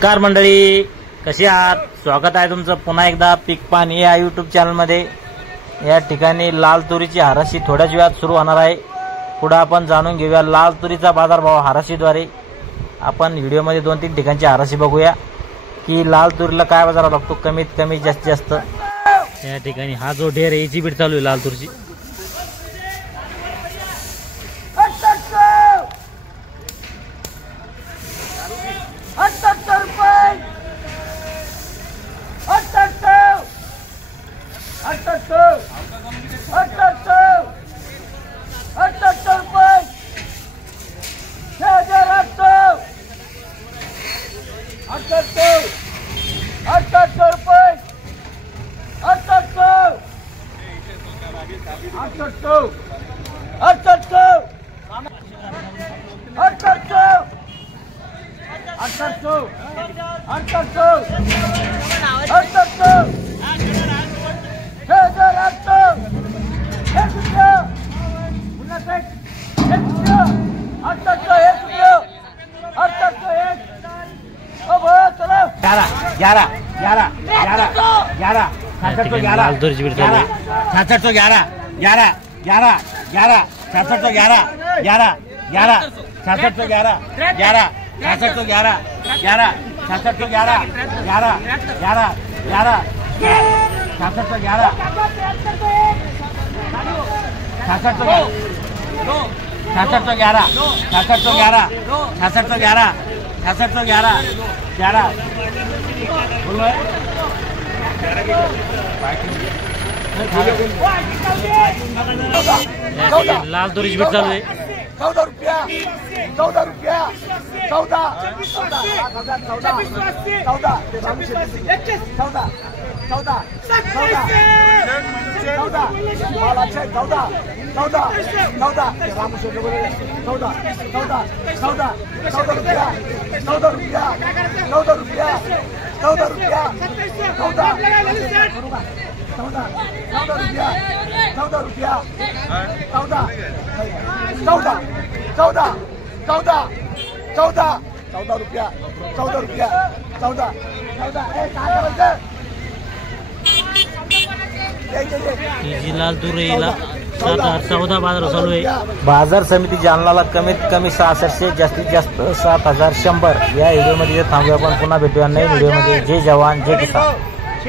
नमस्कार मंडळी, कशी आहात? स्वागत आहे तुमचं पुन्हा एकदा पीक पाणी या यूट्यूब चॅनलमध्ये। या ठिकाणी लाल तुरीची हराशी थोड्याच वेळात सुरू होणार आहे। पुढे आपण जाणून घेऊया लाल तुरीचा बाजारभाव हराशीद्वारे। आपण व्हिडिओमध्ये 2-3 ठिकाणची हराशी बघूया की लाल तुरीला काय बाजार लागतो, कमीत कमी जास्तीत जास्त। या ठिकाणी हा जो ढेर आहे याची बीट चालू आहे लाल तुरीची। लाल तुरीची बीट चालू आहे। 14 रुपया 14 रुपया 14 ही लाल तुरीला 7,014 बाजार चालू आहे। बाजार समिती जालनाला कमीत कमी 6,700 जास्तीत जास्त 7,100 या व्हिडिओमध्ये थांबूया। आपण पुन्हा भेटूया नवीन व्हिडिओमध्ये। जय जवान जय किसान।